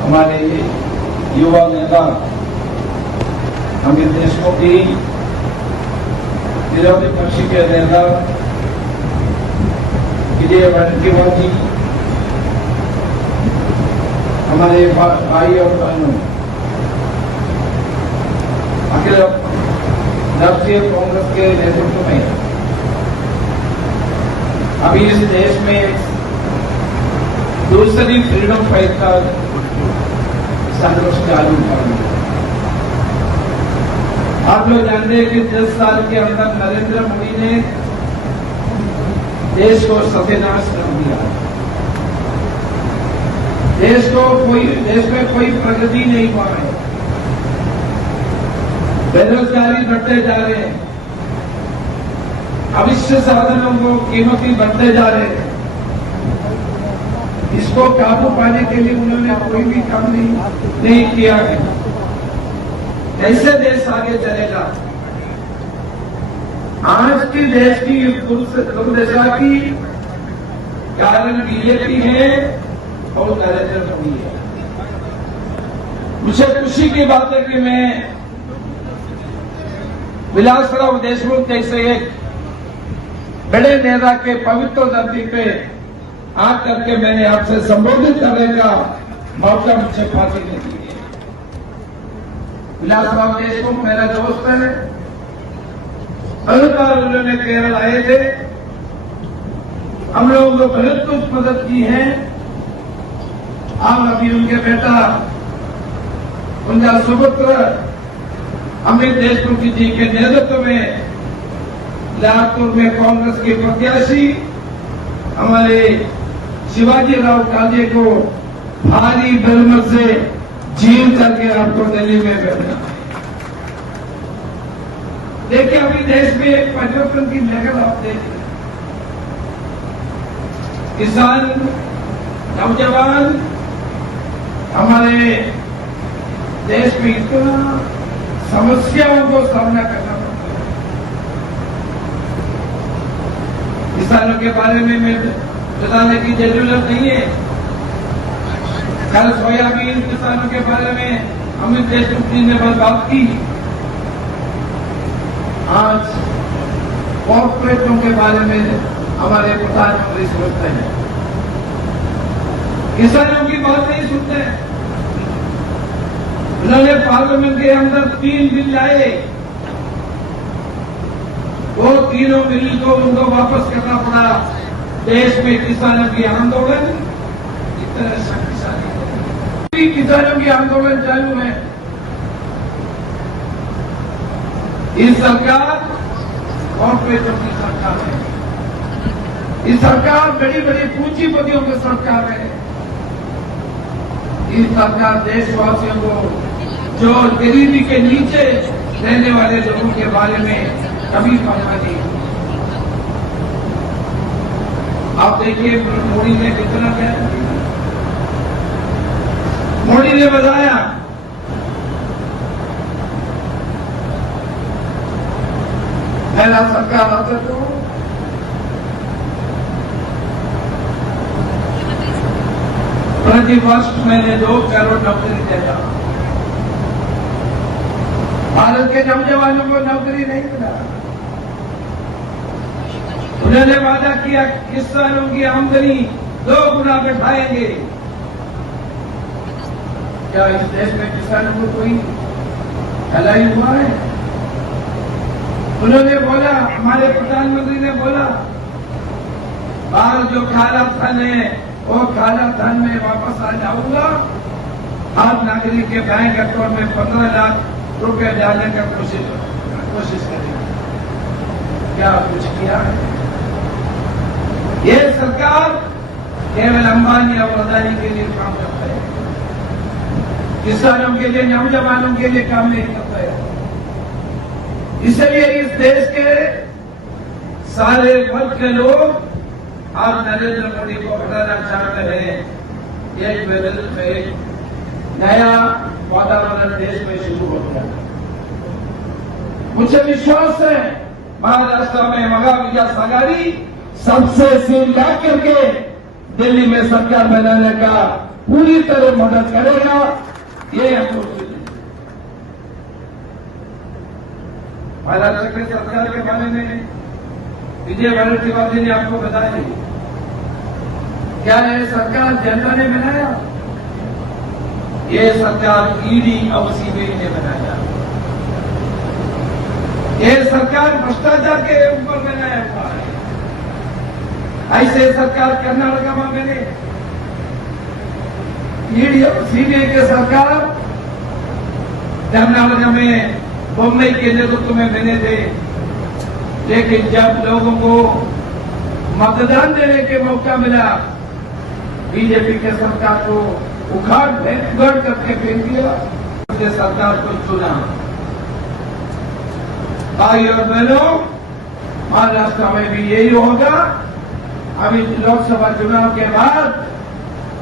हमारे युवा नेता अमित देशमुख जी, विरोधी पक्ष के नेता विजय वडेट्टीवार जी, हमारे भाई और बहनों, अखिल राष्ट्रीय कांग्रेस के नेतृत्व में अभी इस देश में दूसरी फ्रीडम फाइट का संघर्ष चालू है। आप लोग जानते हैं कि 10 साल के अंदर नरेंद्र मोदी ने देश को सत्यानाश कर दिया। देश में कोई प्रगति नहीं हुआ है। बेरोजगारी बढ़ते जा रहे हैं, अविश्य साधनों को कीमती बढ़ते जा रहे हैं। इसको काबू पाने के लिए उन्होंने कोई भी काम नहीं किया है। कैसे देश आगे चलेगा? आज की देश की दुर्दशा की कारण बीजेपी है और नरेंद्र मोदी है। मुझे खुशी की बात है कि मैं विलासराव देशमुख जैसे एक बड़े नेता के पवित्र धरती पे आकर के मैंने आपसे संबोधित करने का मौका मुझे फांसी ने दी है। विलासराव देशमुख मेरा दोस्त है। हर बार उन्होंने केरल आए थे, हम लोगों को बहुत कुछ मदद की है। आप अभी उनके बेटा उनका सुपुत्र अमित देशमुख जी के नेतृत्व में लातूर में कांग्रेस के प्रत्याशी हमारे शिवाजी राव काजे को भारी बहुमत से जीत करके आपको दिल्ली में भेजना। देखिए, अभी देश में एक परिवर्तन की लहर आप देख रहे हैं। किसान, नौजवान हमारे देश में इतना समस्याओं को सामना करना पड़ता है। किसानों के बारे में मैं बताने की जरूरत नहीं है। कल सोयाबीन किसानों के बारे में अमित देशमुख जी ने बात की। आज कॉर्पोरेटों के बारे में हमारे प्रधानमंत्री सोचते हैं, किसानों की बात नहीं सुनते हैं। उन्होंने पार्लियामेंट के अंदर 3 बिल लाए, वो तीनों बिल को उनको वापस करना पड़ा। देश में किसानों की आंदोलन इतना शक्तिशाली, किसानों की आंदोलन चालू है। इस सरकार कॉर्पोरेटों की सरकार है। इस सरकार बड़ी बड़ी पूंजीपतियों की सरकार है। इस सरकार देशवासियों को, जो गरीबी के नीचे रहने वाले लोगों के बारे में कभी परवाह नहीं। आप देखिए, मोदी ने कितना क्या, मोदी ने बताया पहला सरकार आता तो प्रति वर्ष मैंने 2 करोड़ नौकरी देता। भारत के नौजवानों को नौकरी नहीं मिला। उन्होंने वादा किया किसानों की आमदनी 2 गुना बढ़ाएंगे। क्या इस देश में किसानों को कोई भलाई हुआ है? उन्होंने बोला, हमारे प्रधानमंत्री ने बोला, बाहर जो काला धन है वो काला धन में वापस आ जाऊंगा। हर नागरिक के बैंक अकाउंट में 15 लाख रुपए डालने का कोशिश करेंगे। क्या कुछ किया है? ये सरकार केवल अंबानी और अदानी के लिए काम करता है, किसानों के लिए, नौजवानों के लिए काम नहीं करता है। इसलिए इस देश के सारे वर्ग के लोग आप नरेंद्र मोदी को हटाना चाहते हैं। एक नया वातावरण देश में शुरू हो गया। मुझे विश्वास है महाराष्ट्र में महाविकास आघाड़ी सबसे सीट ला करके दिल्ली में सरकार बनाने का पूरी तरह मदद करेगा। ये हमको महाराष्ट्र की सरकार के बारे में विजय वडेट्टीवार जी ने आपको बताया। क्या है सरकार जनता ने बनाया? ये सरकार ईडी और सीबीआई ने बनाया। ये सरकार भ्रष्टाचार के ऊपर बनाया हुआ है। ऐसे सरकार कर्नाटक में बने, ईडी और सीबीआई के सरकार कर्नाटक में बम्बई के नेतृत्व में बने थे। लेकिन जब लोगों को मतदान देने के मौका मिला, बीजेपी के सरकार को उखाड़ करके फेंक दिया, उसने सरकार को चुना। भाई और बहनों, महाराष्ट्र में भी यही होगा। अभी लोकसभा चुनाव के बाद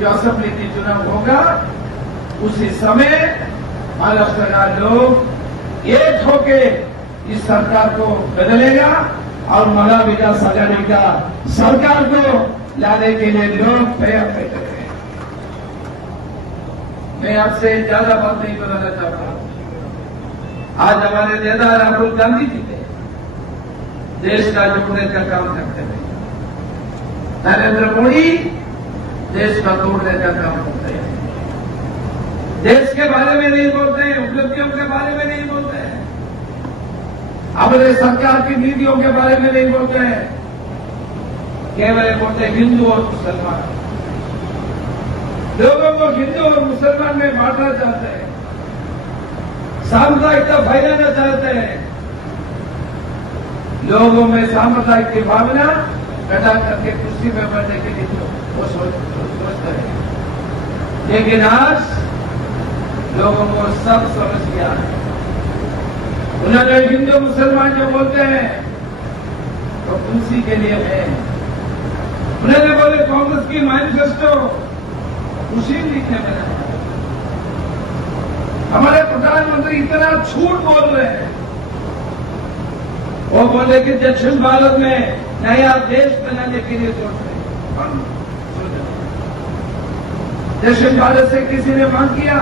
जो असेंबली की चुनाव होगा, उसी समय महाराष्ट्र का लोग एक होके इस सरकार को बदलेगा और महाविकास आघाड़ी का सरकार को लाने के लिए लोग तैयार बैठे हैं। मैं आपसे ज्यादा बात नहीं बताना चाहता। आज हमारे नेता राहुल गांधी जी थे, देश का जोड़ने का काम करते थे। नरेंद्र मोदी देश का तोड़ने का काम करते हैं। देश के बारे में नहीं बोलते हैं, उपलब्धियों के बारे में नहीं बोलते हैं, हमारे सरकार की नीतियों के बारे में नहीं बोलते हैं। केवल बोलते हिंदू और मुसलमान, लोगों को हिंदू और मुसलमान में बांटना चाहते हैं, सामुदायिकता फैलाना चाहते हैं, लोगों में सामुदायिक की भावना पैदा करके कुर्सी में बैठने के लिए वो सोचते हैं। लेकिन आज लोगों को सब समझ गया है। उन्होंने हिंदू मुसलमान जो बोलते हैं तो उसी के लिए है। उन्होंने बोले कांग्रेस की मैनिफेस्टो उसी लिखने में है। हमारे प्रधानमंत्री इतना झूठ बोल रहे हैं। वो बोले कि दक्षिण भारत में नया देश बनाने के लिए सोच रहे हैं। दक्षिण भारत से किसी ने मांग किया?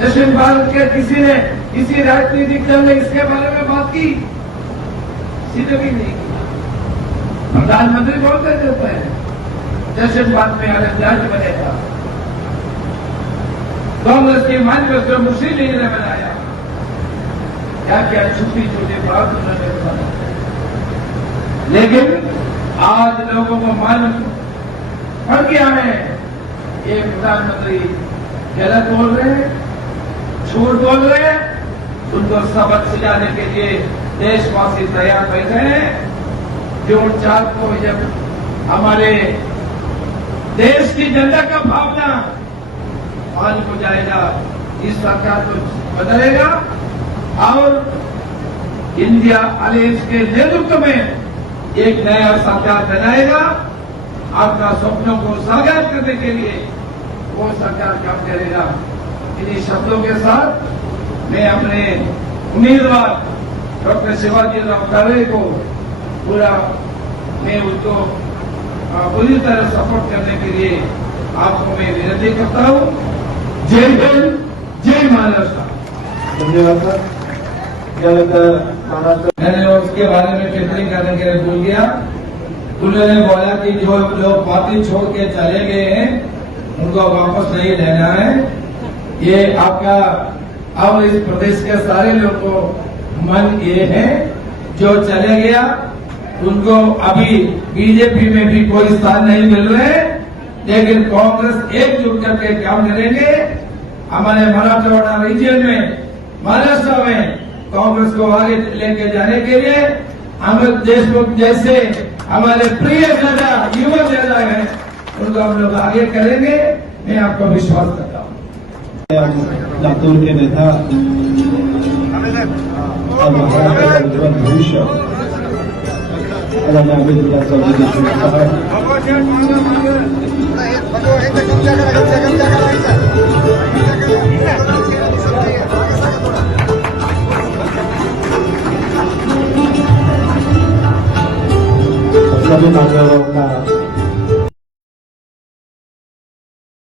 दक्षिण भारत के किसी राजनीतिक दल ने इसके बारे में बात की? सीधे भी नहीं किया। प्रधानमंत्री बोलते रहते हैं दक्षिण भारत में अलग राज्य बनेगा। कांग्रेस की मैनिफेस्टो मुस्लिम लीग ने बनाया। क्या क्या छोटी छोटी बात उन्होंने बताया। लेकिन आज लोगों को मालूम पड़ गया है ये प्रधानमंत्री गलत बोल रहे हैं, झूठ बोल रहे हैं। उनको सबक सिखाने के लिए देशवासी तैयार बैठे हैं। जून 4 को जब हमारे देश की जनता का भावना मालूम हो जाएगा, इस सरकार को बदलेगा और इंडिया अलायंस के नेतृत्व में एक नया सरकार बनाएगा। आपका सपनों को साकार करने के लिए वो सरकार काम करेगा। इन्हीं शब्दों के साथ मैं अपने उम्मीदवार डॉक्टर शिवाजी राव कर्वे को मैं उसको पूरी तरह सपोर्ट करने के लिए आपको मैं विनती करता हूँ। जय हिंद, जय महाराष्ट्र। धन्यवाद सर। मैंने उसके बारे में टिप्पणी करने के लिए भूल गया। उन्होंने बोला कि जो लोग पार्टी छोड़ के चले गए हैं उनको वापस नहीं लेना है। ये आपका और इस प्रदेश के सारे लोगों को मन ये है जो चले गया उनको अभी बीजेपी में भी कोई स्थान नहीं मिल रहे। लेकिन कांग्रेस एकजुट करके काम करेंगे। हमारे मराठवाड़ा रीजन में, महाराष्ट्र में कांग्रेस को आगे लेके जाने के लिए अमित देशमुख जैसे हमारे प्रिय नेता, युवा नेता है, उनको हम लोग आगे करेंगे। मैं आपको विश्वास करता हूँ। लातूर के नेता और उज्ज्वल भविष्य अमित चौधरी देशमुख साहब सभी मान्यवरों का